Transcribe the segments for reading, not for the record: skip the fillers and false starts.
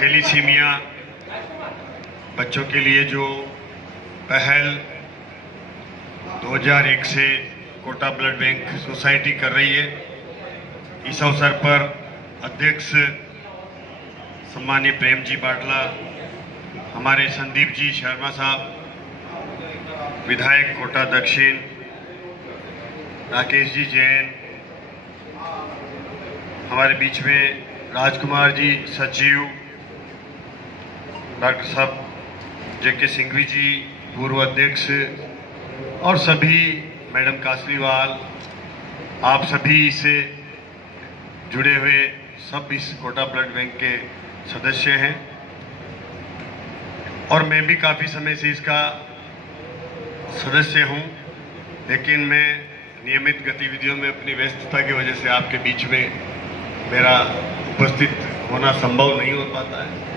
Thalassemia बच्चों के लिए जो पहल 2001 से कोटा ब्लड बैंक सोसाइटी कर रही है, इस अवसर पर अध्यक्ष सम्मानीय प्रेम जी बाटला, हमारे संदीप जी शर्मा साहब, विधायक कोटा दक्षिण राकेश जी जैन, हमारे बीच में राजकुमार जी सचिव, डॉक्टर साहब जेके सिंघवी जी पूर्व अध्यक्ष, और सभी मैडम कासरीवाल, आप सभी इससे जुड़े हुए सब इस कोटा ब्लड बैंक के सदस्य हैं। और मैं भी काफ़ी समय से इसका सदस्य हूं, लेकिन मैं नियमित गतिविधियों में अपनी व्यस्तता की वजह से आपके बीच में मेरा उपस्थित होना संभव नहीं हो पाता है।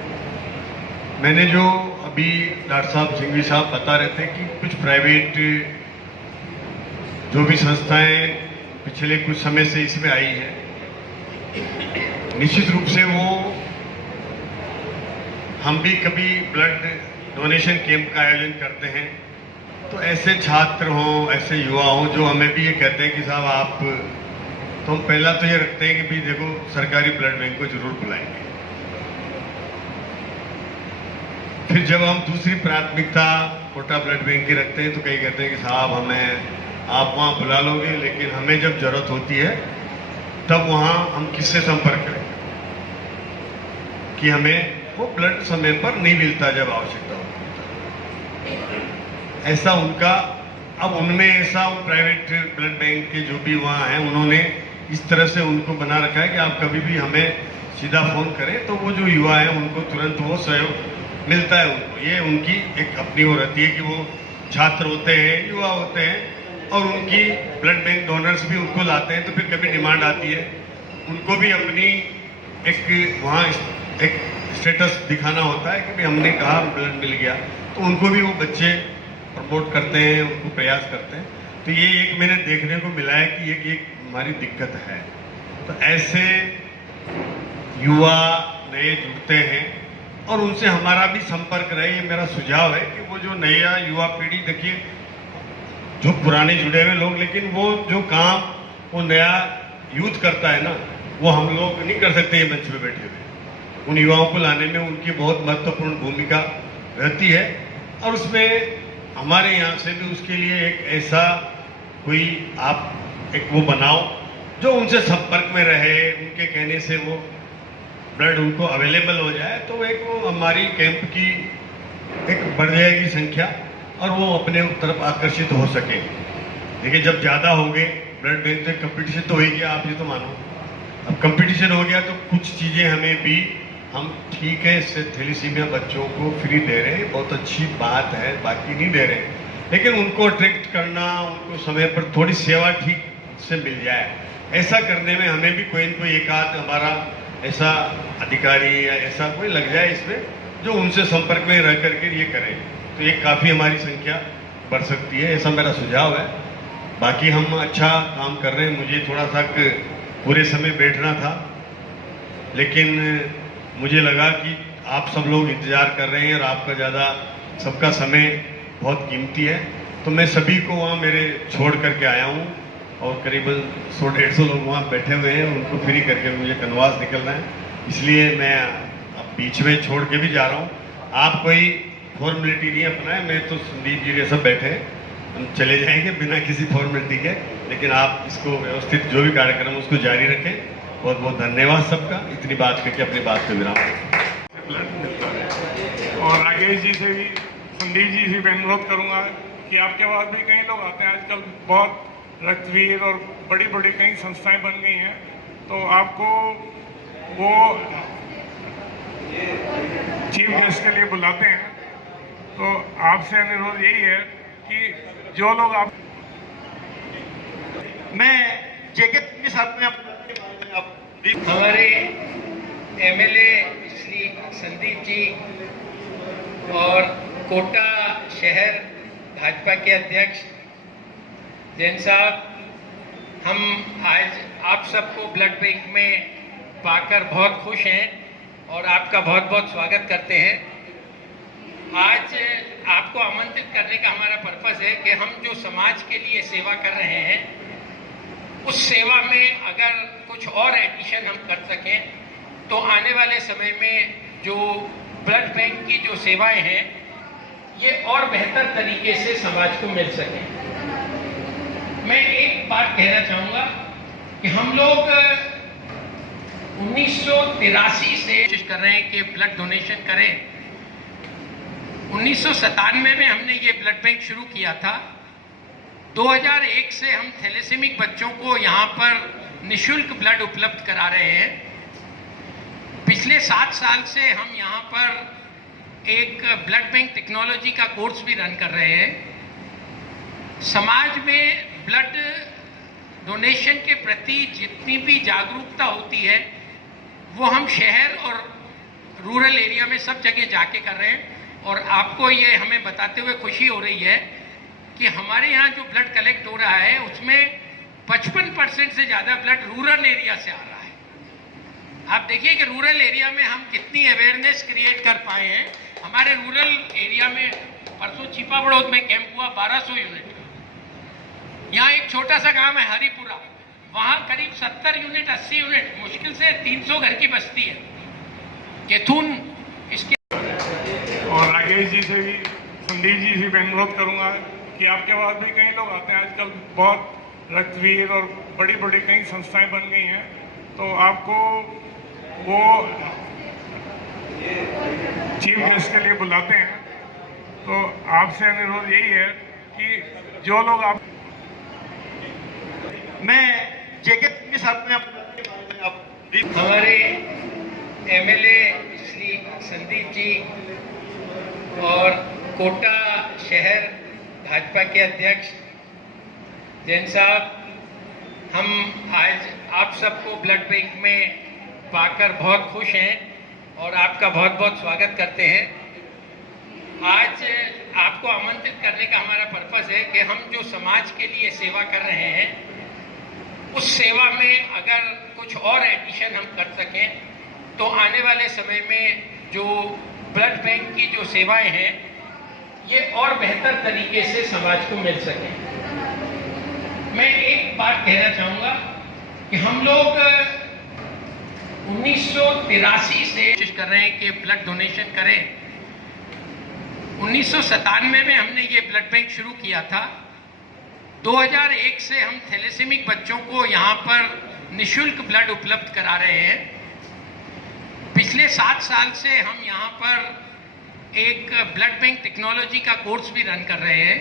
मैंने जो अभी डॉक्टर साहब सिंघवी साहब बता रहे थे कि कुछ प्राइवेट जो भी संस्थाएं पिछले कुछ समय से इसमें आई है, निश्चित रूप से वो हम भी कभी ब्लड डोनेशन कैंप का आयोजन करते हैं, तो ऐसे छात्र हों, ऐसे युवा हों जो हमें भी ये कहते हैं कि साहब आप, तो हम पहला तो ये रखते हैं कि भाई देखो सरकारी ब्लड बैंक को जरूर बुलाएंगे। फिर जब हम दूसरी प्राथमिकता कोटा ब्लड बैंक की रखते हैं तो कई कहते हैं कि साहब हमें आप वहाँ बुला लोगे, लेकिन हमें जब जरूरत होती है तब वहाँ हम किससे संपर्क करें कि हमें वो ब्लड समय पर नहीं मिलता जब आवश्यकता होती है। ऐसा उनका, अब उनमें ऐसा प्राइवेट ब्लड बैंक के जो भी वहाँ हैं उन्होंने इस तरह से उनको बना रखा है कि आप कभी भी हमें सीधा फोन करें तो वो जो युवा हैं उनको तुरंत वो सहयोग मिलता है उनको। ये उनकी एक अपनी वो रहती है कि वो छात्र होते हैं, युवा होते हैं, और उनकी ब्लड बैंक डोनर्स भी उनको लाते हैं, तो फिर कभी डिमांड आती है उनको भी अपनी एक वहाँ एक स्टेटस दिखाना होता है कि भाई हमने कहा ब्लड मिल गया, तो उनको भी वो बच्चे प्रमोट करते हैं, उनको प्रयास करते हैं। तो ये एक मैंने देखने को मिला है कि एक हमारी दिक्कत है। तो ऐसे युवा नए जुड़ते हैं और उनसे हमारा भी संपर्क रहे, ये मेरा सुझाव है कि वो जो नया युवा पीढ़ी, देखिए जो पुराने जुड़े हुए लोग, लेकिन वो जो काम वो नया यूथ करता है ना, वो हम लोग नहीं कर सकते ये मंच पे बैठे हुए। उन युवाओं को लाने में उनकी बहुत महत्वपूर्ण भूमिका रहती है, और उसमें हमारे यहाँ से भी उसके लिए एक ऐसा कोई आप एक वो बनाओ जो उनसे संपर्क में रहे, उनके कहने से वो ब्लड उनको अवेलेबल हो जाए, तो एक वो हमारी कैंप की एक बढ़ जाएगी संख्या और वो अपने तरफ आकर्षित हो सके। देखिए जब ज़्यादा हो गए ब्लड बैंक से कंपटीशन तो हो ही गया, आप ये तो मानो। अब कंपटीशन हो गया तो कुछ चीज़ें हमें भी, हम ठीक है इससे थैलीसीमिया बच्चों को फ्री दे रहे हैं, बहुत अच्छी बात है, बाकी नहीं दे रहे हैं, लेकिन उनको अट्रैक्ट करना, उनको समय पर थोड़ी सेवा ठीक से मिल जाए, ऐसा करने में हमें भी कोई न कोई एक आध हमारा ऐसा अधिकारी या ऐसा कोई लग जाए इसमें जो उनसे संपर्क में रह करके ये करें, तो ये काफ़ी हमारी संख्या बढ़ सकती है, ऐसा मेरा सुझाव है। बाकी हम अच्छा काम कर रहे हैं। मुझे थोड़ा सा पूरे समय बैठना था, लेकिन मुझे लगा कि आप सब लोग इंतज़ार कर रहे हैं और आपका ज़्यादा सबका समय बहुत कीमती है, तो मैं सभी को वहाँ मेरे छोड़ करके आया हूँ, और करीबन 100-150 लोग वहाँ बैठे हुए हैं, उनको फ्री करके मुझे कनवास निकलना है, इसलिए मैं अब बीच में छोड़ के भी जा रहा हूँ। आप कोई फॉर्मेलिटी नहीं अपनाए, मैं तो संदीप जी के सब बैठे हैं, हम चले जाएंगे बिना किसी फॉर्मेलिटी के, लेकिन आप इसको व्यवस्थित जो भी कार्यक्रम उसको जारी रखें। बहुत बहुत धन्यवाद सबका। इतनी बात करके अपनी बात को विराम ब्लड मिलता है। और राकेश जी से भी, संदीप जी से भी अनुरोध करूंगा कि आपके पास भी कई लोग आते हैं, आजकल बहुत रक्तवीर और बड़ी बड़ी कई संस्थाएं बन गई हैं, तो आपको वो चीफ गेस्ट के लिए बुलाते हैं, तो आपसे अनुरोध यही है कि जो लोग आप, मैं जेके के साथ में हमारे एमएलए श्री संदीप जी और कोटा शहर भाजपा के अध्यक्ष जैन साहब, हम आज आप सबको ब्लड बैंक में पाकर बहुत खुश हैं। और आपका बहुत बहुत स्वागत करते हैं। आज आपको आमंत्रित करने का हमारा पर्पस है कि हम जो समाज के लिए सेवा कर रहे हैं उस सेवा में अगर कुछ और एडिशन हम कर सकें तो आने वाले समय में जो ब्लड बैंक की जो सेवाएं हैं ये और बेहतर तरीके से समाज को मिल सके। मैं एक बात कहना चाहूँगा कि हम लोग 1983 से कोशिश कर रहे हैं कि ब्लड डोनेशन करें। 1997 में हमने ये ब्लड बैंक शुरू किया था। 2001 से हम थैलेसेमिक बच्चों को यहाँ पर निशुल्क ब्लड उपलब्ध करा रहे हैं। पिछले 7 साल से हम यहाँ पर एक ब्लड बैंक टेक्नोलॉजी का कोर्स भी रन कर रहे हैं। समाज में ब्लड डोनेशन के प्रति जितनी भी जागरूकता होती है वो हम शहर और रूरल एरिया में सब जगह जाके कर रहे हैं। और आपको ये हमें बताते हुए खुशी हो रही है कि हमारे यहाँ जो ब्लड कलेक्ट हो रहा है उसमें 55% से ज़्यादा ब्लड रूरल एरिया से आ रहा है। आप देखिए कि रूरल एरिया में हम कितनी अवेयरनेस क्रिएट कर पाए हैं। हमारे रूरल एरिया में परसों छिपा बड़ौद में कैंप हुआ 1200 यूनिट। यहाँ एक छोटा सा गांव है हरिपुरा, वहाँ करीब 70 यूनिट 80 यूनिट, मुश्किल से 300 घर की बस्ती है। केथून इसके और राकेश जी से भी, संदीप जी से भी अनुरोध करूंगा कि आपके बाद भी कई लोग आते हैं। आजकल बहुत रक्तवीर और बड़ी बड़ी कई संस्थाएं बन गई हैं, तो आपको वो चीफ गेस्ट के लिए बुलाते हैं। तो आपसे अनुरोध यही है कि जो लोग आप मैं जेके के साथ में हमारे एमएलए श्री संदीप जी और कोटा शहर भाजपा के अध्यक्ष जैन साहब, हम आज आप सबको ब्लड बैंक में पाकर बहुत खुश हैं और आपका बहुत बहुत स्वागत करते हैं। आज आपको आमंत्रित करने का हमारा पर्पस है कि हम जो समाज के लिए सेवा कर रहे हैं उस सेवा में अगर कुछ और एडिशन हम कर सकें तो आने वाले समय में जो ब्लड बैंक की जो सेवाएं हैं ये और बेहतर तरीके से समाज को मिल सके। मैं एक बात कहना चाहूँगा कि हम लोग 1983 से कोशिश कर रहे हैं कि ब्लड डोनेशन करें। 1997 में हमने ये ब्लड बैंक शुरू किया था। 2001 से हम थैलेसेमिक बच्चों को यहाँ पर निशुल्क ब्लड उपलब्ध करा रहे हैं। पिछले 7 साल से हम यहाँ पर एक ब्लड बैंक टेक्नोलॉजी का कोर्स भी रन कर रहे हैं।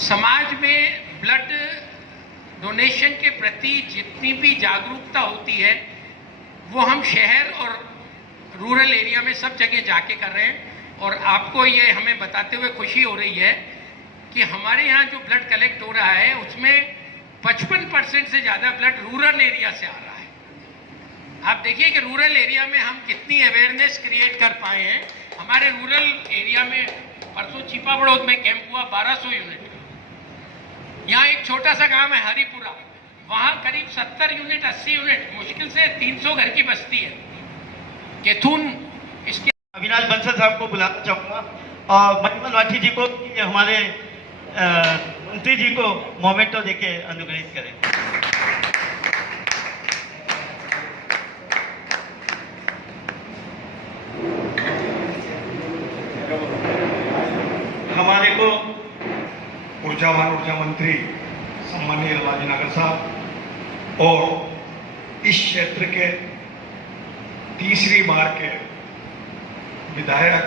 समाज में ब्लड डोनेशन के प्रति जितनी भी जागरूकता होती है वो हम शहर और रूरल एरिया में सब जगह जाके कर रहे हैं। और आपको ये हमें बताते हुए खुशी हो रही है कि हमारे यहाँ जो ब्लड कलेक्ट हो रहा है उसमें 55% से ज़्यादा ब्लड रूरल एरिया से आ रहा है। आप देखिए कि रूरल एरिया में हम कितनी अवेयरनेस क्रिएट कर पाए हैं। हमारे रूरल एरिया में परसों छिपा बड़ौद में कैंप हुआ 1200 यूनिट। यहाँ एक छोटा सा गांव है हरिपुरा, वहाँ करीब 70 यूनिट 80 यूनिट, मुश्किल से 300 घर की बस्ती है। केथून इसके अविनाश बंसल साहब को बुलाना चाहूँगा और मणिमल लाठी जी को, हमारे मंत्री जी को मोमेंटो देके अनुग्रहित करें। हमारे को ऊर्जा मंत्री सम्मानीय लालजी नागर साहब और इस क्षेत्र के तीसरी बार के विधायक,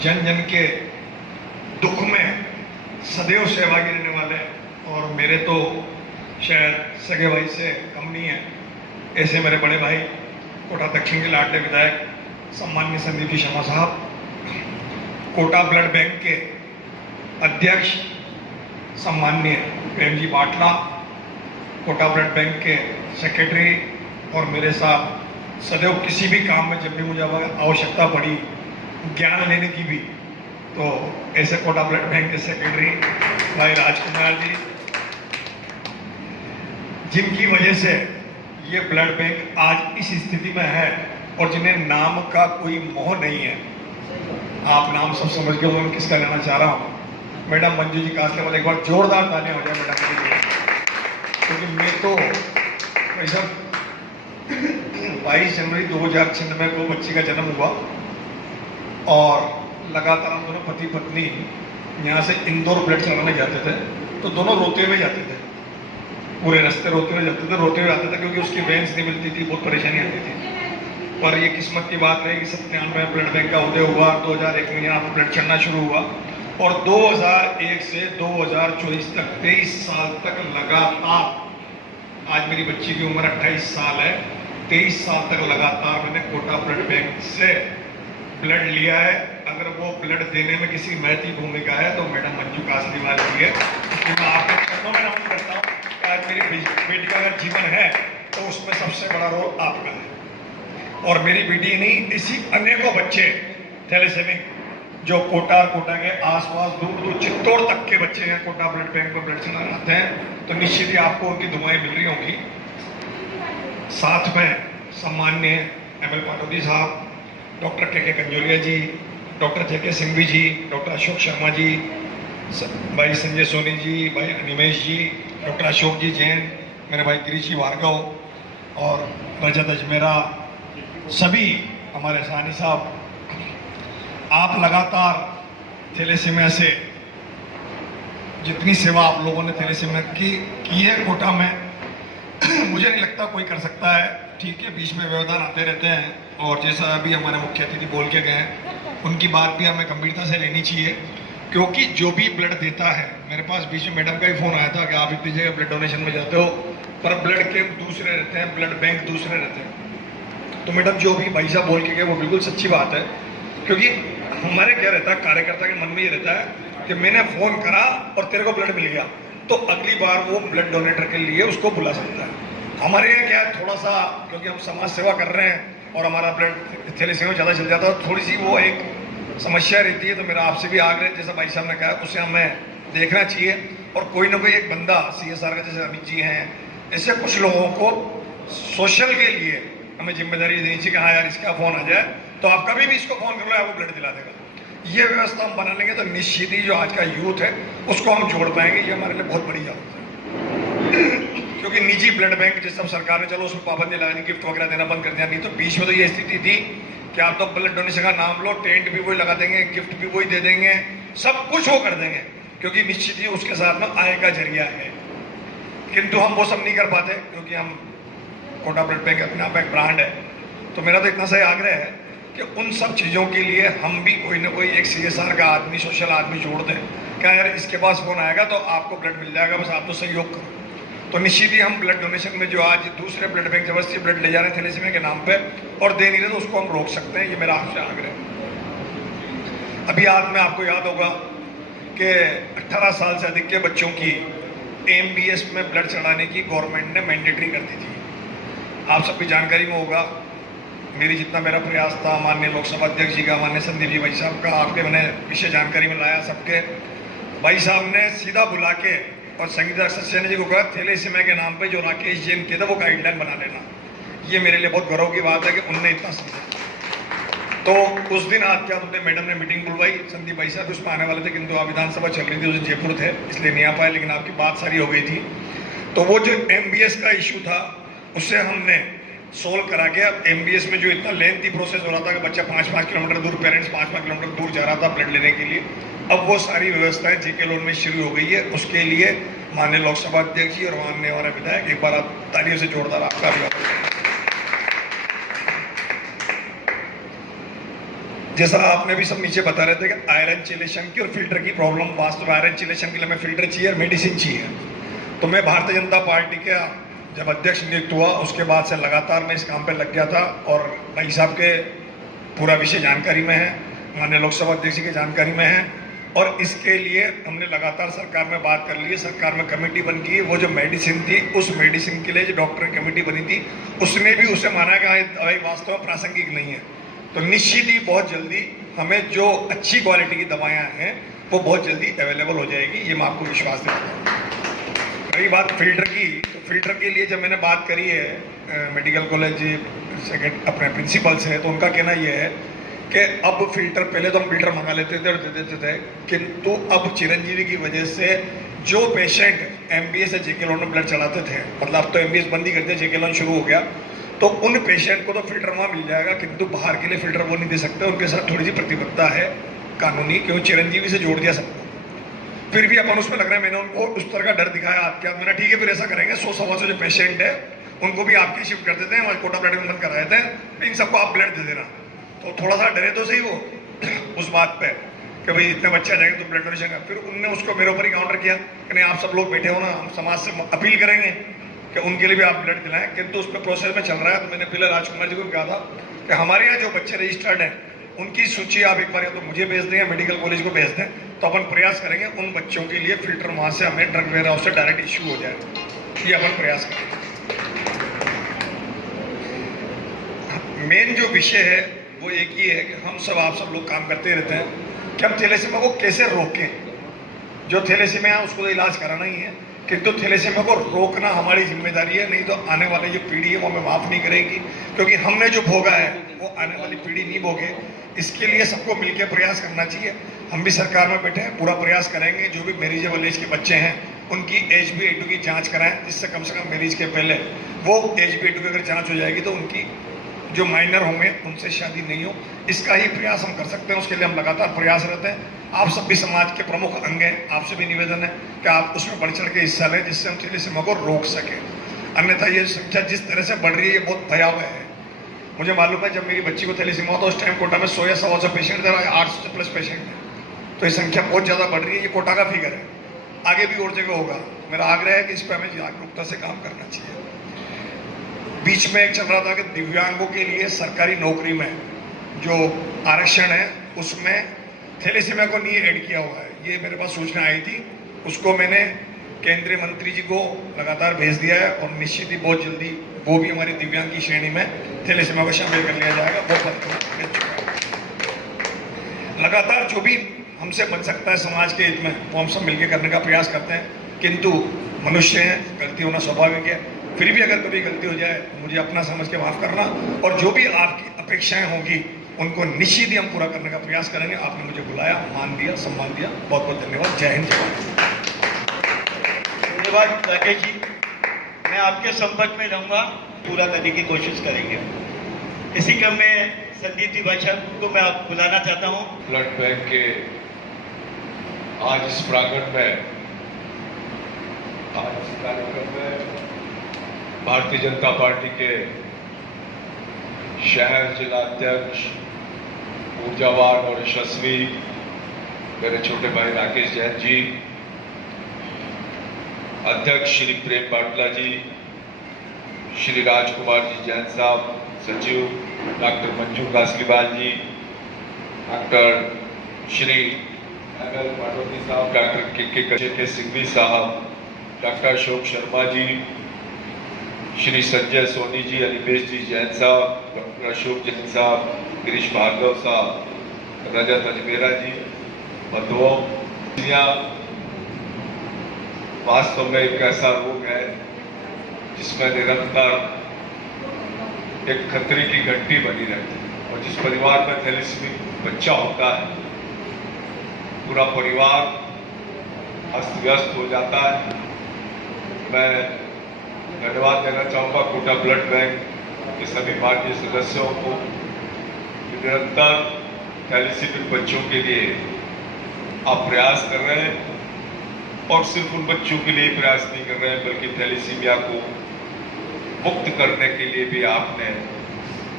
जन जन के दुख में सदैव सहभागी रहने वाले, और मेरे तो शायद सगे भाई से कम नहीं है, ऐसे मेरे बड़े भाई कोटा दक्षिण के लाडले विधायक सम्मानीय संदीप जी शर्मा साहब, कोटा ब्लड बैंक के अध्यक्ष सम्मान्य प्रेम जी बाटला, कोटा ब्लड बैंक के सेक्रेटरी, और मेरे साथ सदैव किसी भी काम में जब भी मुझे आवश्यकता पड़ी ज्ञान लेने की भी, तो ऐसे कोटा ब्लड बैंक के सेक्रेटरी भाई राजकुमार जी, जिनकी वजह से ये ब्लड बैंक आज इस स्थिति में है और जिन्हें नाम का कोई मोह नहीं है, आप नाम सब समझ गए मैं किसका लेना चाह रहा हूँ, मैडम मंजू जी कासले वाले, एक बार जोरदार तालियां हो जाए मैडम के लिए। क्योंकि मैं तो भाई साहब 22 जनवरी 2006 में को बच्ची का जन्म हुआ और लगातार हम दोनों पति पत्नी यहाँ से इंदौर ब्लड चढ़ाने जाते थे, तो दोनों रोते हुए जाते थे, पूरे रास्ते रोते हुए जाते थे, रोते हुए आते थे, क्योंकि उसकी वेंस नहीं मिलती थी, बहुत परेशानी आती थी। पर ये किस्मत की बात है कि 97 में ब्लड बैंक का उदय हुआ, 2001 में यहाँ पर ब्लड चढ़ना शुरू हुआ और 2001 से 2024 तक 23 साल तक लगातार, आज मेरी बच्ची की उम्र 28 साल है, 23 साल तक लगातार मैंने कोटा ब्लड बैंक से ब्लड लिया है। अगर वो ब्लड देने में किसी महती भूमिका है तो मैडम मंजू कासलीवाल की है। इसलिए मैं आपके चरणों में नमन करता हूँ कि आज मेरी बेटी का अगर जीवन है तो उसमें सबसे बड़ा रोल आपका है। और मेरी बेटी नहीं, इसी अनेकों बच्चे थैलेसेमिक जो कोटा और कोटा के आसपास दूर दूर चित्तौड़ तक के बच्चे हैं, कोटा ब्लड बैंक में ब्लड चढ़ाने आते हैं, तो निश्चित ही आपको उनकी दुआएं मिल रही होंगी। साथ में सम्मान्य ML पाटोदी साहब, डॉक्टर के कंजोलिया जी, डॉक्टर JK सिंघवी जी, डॉक्टर अशोक शर्मा जी, भाई संजय सोनी जी, भाई अनिमेश जी, डॉक्टर अशोक जी जैन, मेरे भाई गिरीश जी भार्गव और रजत अजमेरा, सभी हमारे सानी साहब, आप लगातार थैलेसीमिया से जितनी सेवा आप लोगों ने थैलेसीमिया की है कोटा में, मुझे नहीं लगता कोई कर सकता है। ठीक है, बीच में व्यवधान आते रहते हैं और जैसा अभी हमारे मुख्य अतिथि बोल के गए हैं, उनकी बात भी हमें गंभीरता से लेनी चाहिए, क्योंकि जो भी ब्लड देता है, मेरे पास बीच में मैडम का ही फोन आया था कि आप इतनी जगह ब्लड डोनेशन में जाते हो पर ब्लड कैंप दूसरे रहते हैं, ब्लड बैंक दूसरे रहते हैं। तो मैडम जो भी भाई साहब बोल के गए वो बिल्कुल सच्ची बात है, क्योंकि हमारे क्या रहता है, कार्यकर्ता के मन में ये रहता है कि मैंने फोन करा और तेरे को ब्लड मिल गया तो अगली बार वो ब्लड डोनेटर के लिए उसको बुला सकता है। हमारे यहाँ क्या है, थोड़ा सा क्योंकि हम समाज सेवा कर रहे हैं और हमारा ब्लड थैलेसीमिया ज़्यादा चल जाता है, थोड़ी सी वो एक समस्या रहती है। तो मेरा आपसे भी आग्रह, जैसा भाई साहब ने कहा, उसे हमें देखना चाहिए और कोई ना कोई एक बंदा CSR का, जैसे अमित जी हैं, ऐसे कुछ लोगों को सोशल के लिए हमें जिम्मेदारी देनी चाहिए कि हाँ यार इसका फोन आ जाए तो आप कभी भी इसको फोन कर लो, आपको ब्लड दिला देगा। ये व्यवस्था हम बना लेंगे तो निश्चित ही जो आज का यूथ है उसको हम जोड़ पाएंगे। ये हमारे लिए बहुत बड़ी जरूरत है, क्योंकि निजी ब्लड बैंक जिस सब सरकार ने चलो उसमें पाबंदी लगा दी, गिफ्ट वगैरह देना बंद कर दिया, नहीं तो बीच में तो ये स्थिति थी कि आप तो ब्लड डोनेशन का नाम लो, टेंट भी वही लगा देंगे, गिफ्ट भी वही दे देंगे, सब कुछ वो कर देंगे, क्योंकि निश्चित ही उसके साथ में आय का जरिया है। किंतु हम वो सब नहीं कर पाते, क्योंकि हम कोटा ब्लड बैंक अपने आप एक ब्रांड है। तो मेरा तो इतना सा आग्रह है कि उन सब चीज़ों के लिए हम भी कोई ना कोई एक CSR का आदमी, सोशल आदमी जोड़ दें। क्या यार इसके पास फोन आएगा तो आपको ब्लड मिल जाएगा, बस आप तो सहयोग करो। तो निश्चित ही हम ब्लड डोनेशन में जो आज दूसरे ब्लड बैंक जबरदस्ती ब्लड ले जा रहे हैं थैलेसीमिया के नाम पे और दे नहीं रहे, तो उसको हम रोक सकते हैं। ये मेरा आपसे आग्रह है। अभी आज में आपको याद होगा कि 18 साल से अधिक के बच्चों की AMBS में ब्लड चढ़ाने की गवर्नमेंट ने मैंडेटरी कर दी थी। आप सबकी जानकारी में होगा, मेरी जितना मेरा प्रयास था, माननीय लोकसभा अध्यक्ष जी का, माननीय संदीप जी भाई साहब का, आपके मैंने विषय जानकारी में लाया। सबके भाई साहब ने सीधा बुला के और संगीता सक्सेना जी को कहा थैलेसीमिया के नाम पे जो राकेश जैन के थे वो गाइडलाइन बना लेना। ये मेरे लिए बहुत गौरव की बात है कि उनने इतना समझा। तो उस दिन आज क्या होते, मैडम ने मीटिंग बुलवाई, संदीप भाई साहब उसमें आने वाले थे, किंतु आप विधानसभा चल रही थी, उस दिन जयपुर थे इसलिए नहीं आ पाए, लेकिन आपकी बात सारी हो गई थी। तो वो जो MBS का इशू था उससे हमने सोल्व करा के, अब MBS में जो इतना लेंथी प्रोसेस हो रहा था कि बच्चा 5-5 किलोमीटर दूर, पेरेंट्स 5-5 किलोमीटर दूर जा रहा था ब्लड लेने के लिए, अब वो सारी व्यवस्थाएं JK लोन में शुरू हो गई है। उसके लिए माननीय लोकसभा अध्यक्ष जी और माननीय हमारे विधायक, एक बार आप तालियों से जोरदार आपका अभिवादन। जैसा आपने भी सब नीचे बता रहे थे कि आयरन चिलेशन की और फिल्टर की प्रॉब्लम, वास्तव में आयरन चिलेशन के लिए हमें फिल्टर चाहिए और मेडिसिन चाहिए। तो मैं भारतीय जनता पार्टी का जब अध्यक्ष नियुक्त हुआ उसके बाद से लगातार मैं इस काम पे लग गया था और भाई साहब के पूरा विषय जानकारी में है, माननीय लोकसभा अध्यक्ष जी की जानकारी में है, और इसके लिए हमने लगातार सरकार में बात कर ली है। सरकार में कमेटी बन गई, वो जो मेडिसिन थी उस मेडिसिन के लिए जो डॉक्टर की कमेटी बनी थी उसने भी उसे माना कि दवाई वास्तव में प्रासंगिक नहीं है। तो निश्चित ही बहुत जल्दी हमें जो अच्छी क्वालिटी की दवाएं हैं वो बहुत जल्दी अवेलेबल हो जाएगी, ये मैं आपको विश्वास देता हूँ। रही बात फिल्टर की, तो फिल्टर के लिए जब मैंने बात करी है मेडिकल कॉलेज सेकेंड अपने प्रिंसिपल से, तो उनका कहना यह है कि अब फिल्टर, पहले तो हम फिल्टर मंगा लेते थे और दे देते थे, किंतु अब चिरंजीवी की वजह से जो पेशेंट एमबीएस या जेके लोन में ब्लड चढ़ाते थे, मतलब अब तो एमबीएस बंद ही कर दिया, जेके लोन शुरू हो गया, तो उन पेशेंट को तो फिल्टर वहाँ मिल जाएगा, किंतु बाहर के लिए फिल्टर वो नहीं दे सकते। उनके साथ थोड़ी सी प्रतिबद्धता है कानूनी, क्योंकि चिरंजीवी से जोड़ दिया सबको। फिर भी अपन उसमें लग रहा है, मैंने उनको उस तरह का डर दिखाया आपके हाथ। मैंने ठीक है फिर ऐसा करेंगे, 100-125 जो पेशेंट है उनको भी आपकी शिफ्ट कर देते हैं, हमारे कोटा ब्लड बंद करा देते हैं, इन सबको आप ब्लड दे देना। तो थोड़ा सा डरे तो सही वो उस बात पे कि भाई इतने बच्चे आ जाएंगे तो ब्लड डोनेशन का। फिर उनने उसको मेरे ऊपर ही काउंटर किया कि नहीं, आप सब लोग बैठे हो ना, हम समाज से अपील करेंगे कि उनके लिए भी आप ब्लड दिलाएं, किंतु उस पर प्रोसेस में चल रहा है। तो मैंने पहले राजकुमार जी को कहा था कि हमारे यहाँ जो बच्चे रजिस्टर्ड हैं उनकी सूची आप एक बार या तो मुझे भेज दें या मेडिकल कॉलेज को भेज दें, तो अपन प्रयास करेंगे उन बच्चों के लिए फिल्टर वहाँ से हमें ड्रग वेयर हाउस से डायरेक्ट इश्यू हो जाए, ये अपन प्रयास करेंगे। मेन जो विषय है वो एक ही है कि हम सब, आप सब लोग काम करते रहते हैं कि हम थैलेसीमिया को कैसे रोकें। जो थैलेसीमिया है उसको तो इलाज कराना ही है, किंतु थैलेसीमिया को रोकना हमारी जिम्मेदारी है, नहीं तो आने वाले जो पीढ़ी है वो हमें माफ नहीं करेगी, क्योंकि हमने जो भोगा है वो आने वाली पीढ़ी नहीं भोगे। इसके लिए सबको मिलकर प्रयास करना चाहिए। हम भी सरकार में बैठे हैं, पूरा प्रयास करेंगे जो भी मैरिजेबल एज के बच्चे हैं उनकी HbA2 की जांच कराएं, जिससे कम से कम मैरिज के पहले वो HbA2 की अगर जांच हो जाएगी तो उनकी जो माइनर होंगे उनसे शादी नहीं हो। इसका ही प्रयास हम कर सकते हैं, उसके लिए हम लगातार प्रयासरत हैं। आप सब भी समाज के प्रमुख अंग हैं, आपसे भी निवेदन है कि आप उसमें बढ़ चढ़ के हिस्सा लें, जिससे हम थैलेसीमिया को रोक सकें। अन्यथा ये संख्या जिस तरह से बढ़ रही है ये बहुत भयावह है। मुझे मालूम है जब मेरी बच्ची को थैलेसीमिया हुआ तो उस टाइम कोटा में 100 या 125 पेशेंट थे, 800 प्लस पेशेंट है, तो ये संख्या बहुत ज़्यादा बढ़ रही है। ये कोटा का फिगर है, आगे भी और जगह होगा। मेरा आग्रह है कि इस पर हमें जागरूकता से काम करना चाहिए। बीच में एक चल रहा था कि दिव्यांगों के लिए सरकारी नौकरी में जो आरक्षण है उसमें थैलेसीमिया को नहीं ऐड किया हुआ है, ये मेरे पास सूचना आई थी। उसको मैंने केंद्रीय मंत्री जी को लगातार भेज दिया है और निश्चित ही बहुत जल्दी वो भी हमारी दिव्यांग की श्रेणी में थैलेसीमिया को शामिल कर लिया जाएगा। वो भेज चुका है। लगातार जो भी हमसे बन सकता है समाज के हित में वो हम सब मिलकर करने का प्रयास करते हैं, किंतु मनुष्य हैं, गलती होना स्वाभाविक है। फिर भी अगर कभी गलती हो जाए तो मुझे अपना समझ के माफ करना, और जो भी आपकी अपेक्षाएं होंगी उनको निश्चित ही हम पूरा करने का प्रयास करेंगे। आपने मुझे बुलाया, मान दिया, सम्मान दिया, बहुत बहुत धन्यवाद। जय हिंद, जय भारत। धन्यवाद राकेश जी, मैं आपके संपर्क में रहूंगा, पूरा करने की कोशिश करेंगे। इसी क्रम में संदीप त्रिभाषा को मैं बुलाना चाहता हूँ। ब्लड बैंक के आज इस प्रांगण में, आज इस कार्यक्रम में भारतीय जनता पार्टी के शहर जिला अध्यक्ष, ऊर्जावान और यशस्वी मेरे छोटे भाई राकेश जैन जी, अध्यक्ष श्री प्रेम पाटला जी, श्री राजकुमार जी जैन साहब, सचिव डॉक्टर मंजू कासलीवाल जी, डॉक्टर श्री ML पाटोती साहब, डॉक्टर के सिंघवी साहब, डॉक्टर अशोक शर्मा जी, श्री संजय सोनी जी, अनिपेश जी जैन साहब, डॉक्टर अशोक जैन साहब, गिरीश भार्गव साहब, रजत अजमेरा जी, बंधुओं, वास्तव में एक ऐसा रोग है जिसमें निरंतर एक खतरे की घंटी बनी रहती है, और जिस परिवार में थैलेसीमिक बच्चा होता है पूरा परिवार अस्त व्यस्त हो जाता है। मैं धन्यवाद देना चाहूँगा कोटा ब्लड बैंक के सभी माननीय सदस्यों को, निरंतर थैलेसीमिक बच्चों के लिए आप प्रयास कर रहे हैं, और सिर्फ उन बच्चों के लिए प्रयास नहीं कर रहे हैं बल्कि थैलेसीमिया को मुक्त करने के लिए भी आपने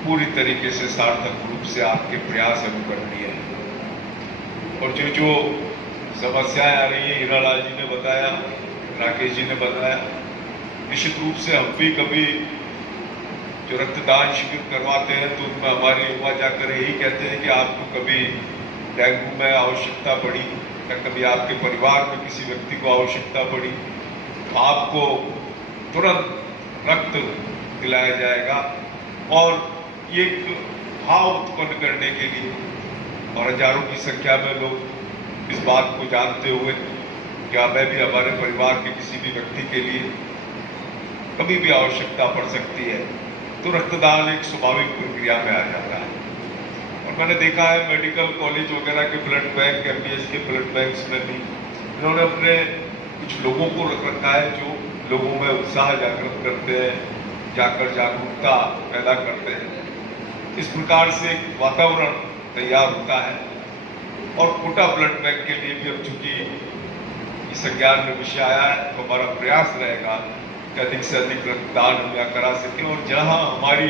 पूरी तरीके से सार्थक रूप से आपके प्रयास अभी कर दिए हैं। और जो जो समस्याएं आ रही है, हीरालाल जी ने बताया, राकेश जी ने बताया, निश्चित रूप से हम भी कभी जो रक्तदान शिविर करवाते हैं तो उनमें हमारे युवा जाकर यही कहते हैं कि आपको कभी डेंगू में आवश्यकता पड़ी या कभी आपके परिवार में किसी व्यक्ति को आवश्यकता पड़ी तो आपको तुरंत रक्त दिलाया जाएगा। और ये भाव उत्पन्न करने के लिए, और हजारों की संख्या में लोग इस बात को जानते हुए क्या मैं भी हमारे परिवार के किसी भी व्यक्ति के लिए कभी भी आवश्यकता पड़ सकती है तो रक्तदान एक स्वाभाविक प्रक्रिया में आ जाता है। और मैंने देखा है मेडिकल कॉलेज वगैरह के ब्लड बैंक, MBS के ब्लड बैंक्स में भी इन्होंने अपने कुछ लोगों को रख रखा है जो लोगों में उत्साह जागृत करते हैं, जाकर जागरूकता पैदा करते हैं। इस प्रकार से एक वातावरण तैयार होता है। और कोटा ब्लड बैंक के लिए भी अब चूंकि इस संज्ञान में विषय आया है तो हमारा प्रयास रहेगा कि अधिक से अधिक रक्तदान हम यहाँ करा सकें और जहाँ हमारी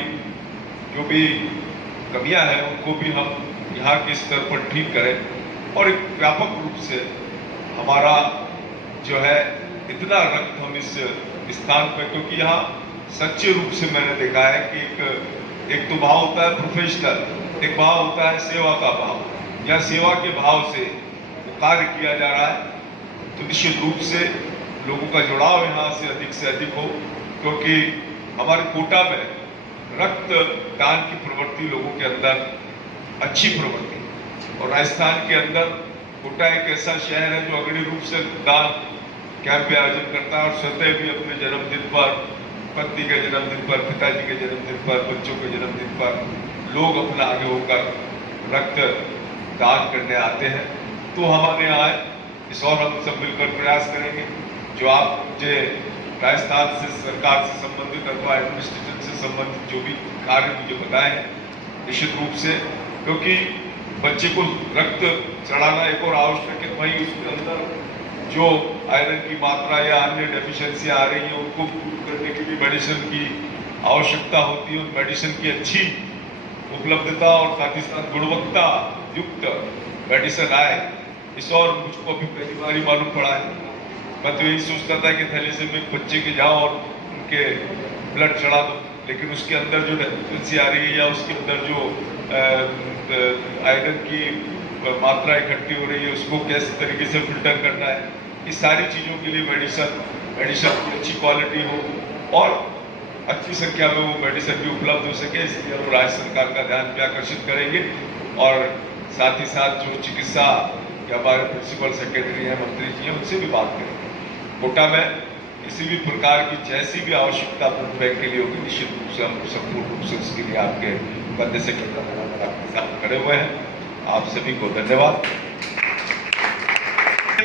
जो भी कमियां हैं उनको भी हम यहाँ के स्तर पर ठीक करें और एक व्यापक रूप से हमारा जो है इतना रक्त हम इस स्थान पर, क्योंकि यहाँ सच्चे रूप से मैंने देखा है कि एक तो भाव होता है प्रोफेशनल, एक भाव होता है सेवा का भाव। या सेवा के भाव से कार्य किया जा रहा है तो निश्चित रूप से लोगों का जुड़ाव यहाँ से अधिक हो, क्योंकि हमारे कोटा में रक्त दान की प्रवृत्ति लोगों के अंदर अच्छी प्रवृत्ति। और राजस्थान के अंदर कोटा एक ऐसा शहर है जो अग्रणी रूप से दान कैंप पे आयोजन करता है और स्वतः भी अपने जन्मदिन पर, पत्नी के जन्मदिन पर, पिताजी के जन्मदिन पर, बच्चों के जन्मदिन पर लोग अपना आगे होकर रक्त दान करने आते हैं। तो हमारे यहाँ इस और हम सब मिलकर प्रयास करेंगे जो आप जो राजस्थान से सरकार से संबंधित अथवा एडमिनिस्ट्रेशन से संबंधित जो भी कार्य मुझे बताए हैं निश्चित रूप से, क्योंकि बच्चे को रक्त चढ़ाना एक और आवश्यक है, वहीं उसके अंदर जो आयरन की मात्रा या अन्य डेफिशिएंसी आ रही है उनको पूर्ण करने के लिए मेडिसिन की आवश्यकता होती है। उन मेडिसिन की अच्छी उपलब्धता और साथ ही साथ गुणवत्ता युक्त मेडिसिन आए, इस और मुझको अभी पहली बार ही मालूम पड़ा है। मैं तो यही सोचता था कि थैलेसीमिक बच्चे के जाओ और उनके ब्लड चढ़ा दो, लेकिन उसके अंदर जो डेफिशिएंसी आ रही है या उसके अंदर जो आयरन की मात्रा इकट्ठी हो रही है उसको किस तरीके से फिल्टर करना है, इस सारी चीज़ों के लिए मेडिसिन की अच्छी क्वालिटी हो और अच्छी संख्या में वो मेडिसिन भी उपलब्ध हो सके, इसलिए हम राज्य सरकार का ध्यान भी आकर्षित करेंगे। और साथ ही साथ जो चिकित्सा या हमारे प्रिंसिपल सेक्रेटरी हैं, मंत्री जी हैं, उनसे भी बात करेंगे। कोटा में किसी भी प्रकार की जैसी भी आवश्यकता ब्लड बैंक के लिए होगी निश्चित रूप से हम संपूर्ण रूप से उसके लिए आपके बंदे से खड़े हुए हैं। आप सभी को धन्यवाद।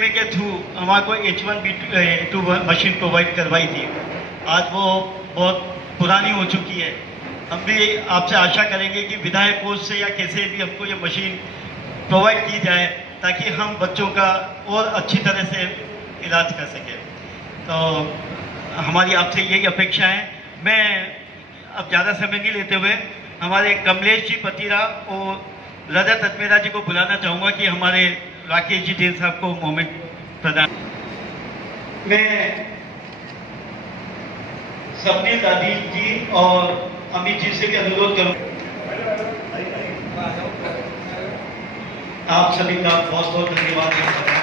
के थ्रू हमारे को H1B2 मशीन प्रोवाइड करवाई थी, आज वो बहुत पुरानी हो चुकी है। हम भी आपसे आशा करेंगे कि विधायक कोष से या कैसे भी हमको ये मशीन प्रोवाइड की जाए ताकि हम बच्चों का और अच्छी तरह से इलाज कर सकें। तो हमारी आपसे यही अपेक्षा है। मैं अब ज़्यादा समय नहीं लेते हुए हमारे कमलेश जी पतीरा और रजत अजमेरा जी को बुलाना चाहूँगा कि हमारे राकेश जी देव साहब को मोमेंट प्रदान। मैं सपनील दादी जी और अमित जी से भी अनुरोध करूँ, आप सभी का बहुत बहुत धन्यवाद।